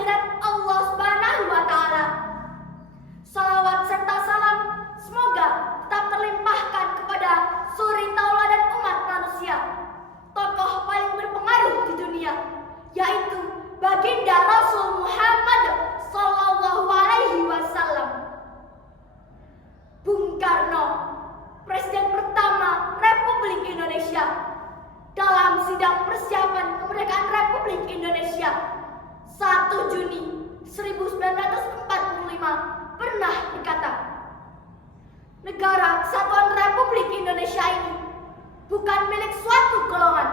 hadirat Allah Subhanahu wa Ta'ala. Salawat serta salam semoga tetap terlimpahkan kepada suri tauladan umat manusia, tokoh paling berpengaruh di dunia, yaitu baginda Rasul Muhammad Sallallahu Alaihi Wasallam. Bung Karno, Presiden pertama Republik Indonesia, dalam sidang persiapan kemerdekaan Republik Indonesia 1 Juni 1945 pernah berkata, negara kesatuan Republik Indonesia ini bukan milik suatu golongan,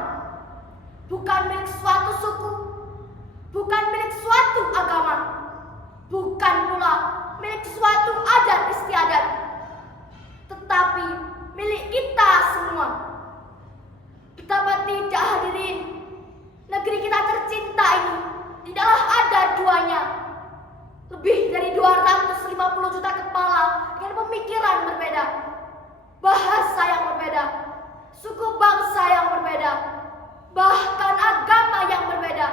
bukan milik suatu suku, bukan milik suatu agama, bukan pula milik suatu adat istiadat, tetapi milik kita semua. Betapa tidak, hadirin, negeri kita tercinta ini tidaklah ada duanya. Lebih dari 250 juta kepala dengan pemikiran berbeda, bahasa yang berbeda, suku bangsa yang berbeda, bahkan agama yang berbeda,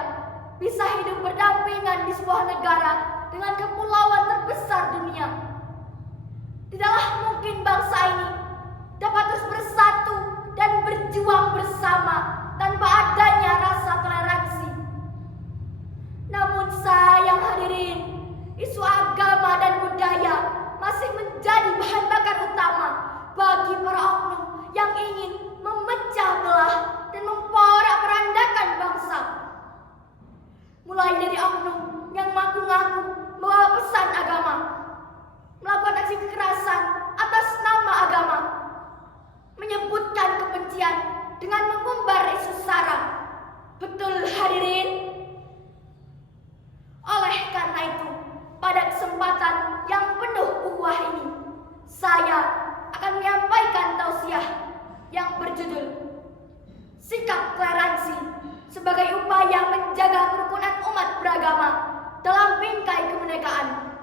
bisa hidup berdampingan di sebuah negara dengan kepulauan terbesar dunia. Tidaklah mungkin bangsa ini dapat terus bersatu dan berjuang bersama tanpa adanya rasa toleransi. Namun sayang, hadirin, isu agama dan budaya masih menjadi bahan bakar utama bagi para oknum yang ingin memecah belah dan memporak-porandakan bangsa. Mulai dari oknum yang mengaku-ngaku membawa pesan agama, melakukan aksi kekerasan atas nama agama, menyebutkan kebencian dengan mengumbar isu sara. Betul, hadirin? Oleh karena itu, pada kesempatan yang penuh ukhuwah ini, saya akan menyampaikan tausiah yang berjudul Sikap Toleransi sebagai upaya menjaga kerukunan umat beragama dalam bingkai kemerdekaan.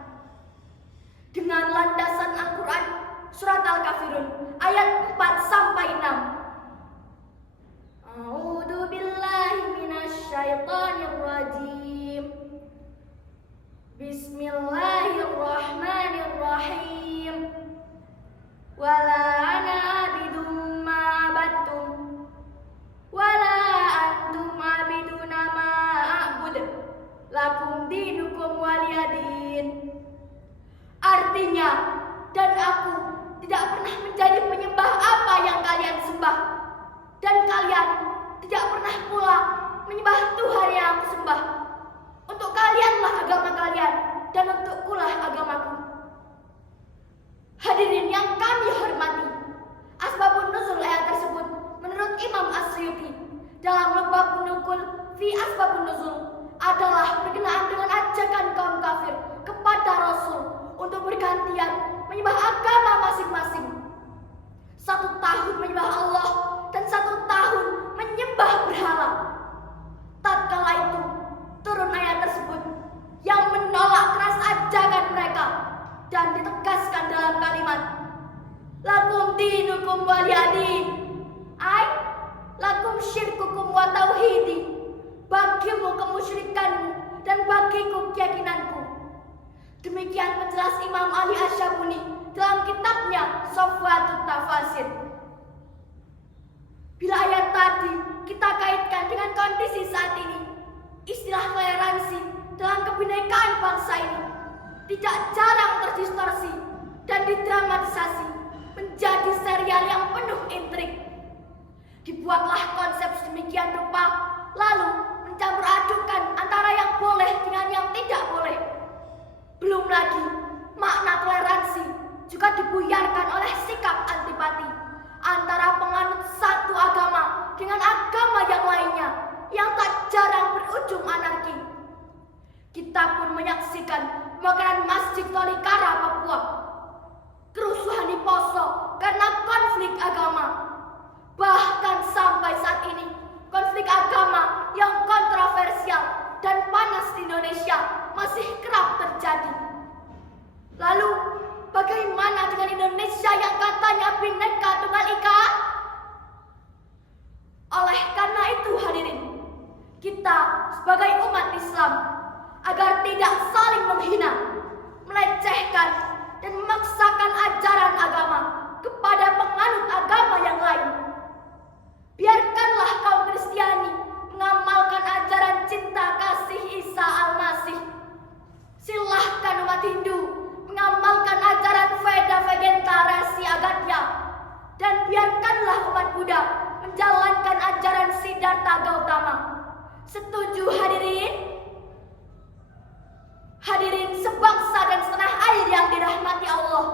Dengan landasan Al-Quran Surat Al-Kafirun ayat 4 sampai 6. A'udzu billahi minasyaitonir rajim. Bismillahirrahmanirrahim. Wala ana abidum ma abattum wala antum abiduna ma a'bud lakum dinukum waliyadin. Artinya, dan aku tidak pernah menjadi penyembah apa yang kalian sembah, dan kalian tidak pernah pula menyembah Tuhan yang aku sembah. Untuk kalianlah agama kalian, dan untukkulah agamaku. Hadirin yang kami hormati, asbabun nuzul ayat tersebut menurut Imam As-Suyuti dalam Lubabun Nukul fi Asbabun Nuzul adalah berkenaan dengan ajakan kaum kafir kepada Rasul untuk bergantian menyembah agama masing-masing. 1 tahun menyembah Allah dan 1 tahun menyembah berhala. Tatkala itu turun ayat tersebut yang menolak keras ajakan mereka dan ditegaskan dalam kalimat lakum dinukum waliyadin, ay lakum syirkukum wa tauhidi, bagimu kemusyrikanmu dan bagiku keyakinanku. Demikian penjelas Imam Ali Asy-Syabuni dalam kitabnya Safwatut Tafasir. Bila ayat tadi kita kaitkan dengan kondisi saat ini, istilah toleransi dalam kebinekaan bangsa ini tidak jarang terdistorsi dan didramatisasi menjadi serial yang penuh intrik. Dibuatlah konsep sedemikian rupa, lalu mencampur adukan antara yang boleh dengan yang tidak boleh. Belum lagi, makna toleransi juga dibuyarkan oleh sikap antipati antara penganut satu agama dengan agama yang lainnya yang tak jarang berujung anarki. Kita pun menyaksikan kebakaran Masjid Tolikara, Papua, kerusuhan di Poso karena konflik agama. Bahkan sampai saat ini, konflik agama yang kontroversial dan panas di Indonesia masih kerap terjadi. Lalu, bagaimana dengan Indonesia yang katanya Bhinneka Tunggal Ika? Oleh karena itu, hadirin, kita sebagai umat Islam, agar Biarkanlah kaum Kristiani mengamalkan ajaran cinta kasih Isa Al-Masih. Silahkan umat Hindu mengamalkan ajaran Veda Vegenta Rasi Agatya. Dan biarkanlah umat Buddha menjalankan ajaran Siddhartha Gautama. Setuju hadirin? Hadirin sebangsa dan setanah air yang dirahmati Allah.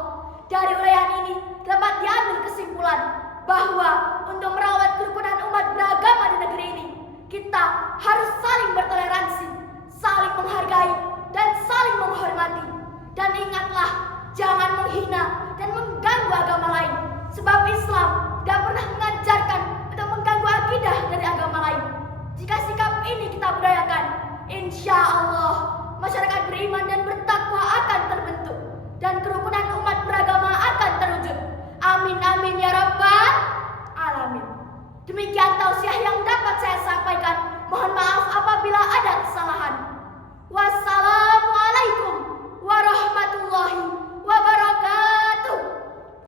Dari uraian ini dapat diambil kesimpulan bahwa untuk merawat kerukunan umat beragama di negeri ini, kita harus saling bertoleransi, saling menghargai, dan saling menghormati. Dan ingatlah, jangan menghina dan mengganggu agama lain, sebab Islam tidak pernah mengajarkan untuk mengganggu akidah dari agama lain. Jika sikap ini kita budayakan, insya Allah masyarakat beriman dan bertakwa akan terbentuk dan kerukunan umat beragama akan terwujud. Amin amin ya rabbal alamin. Demikian tausiah yang dapat saya sampaikan. Mohon maaf apabila ada kesalahan. Wassalamualaikum warahmatullahi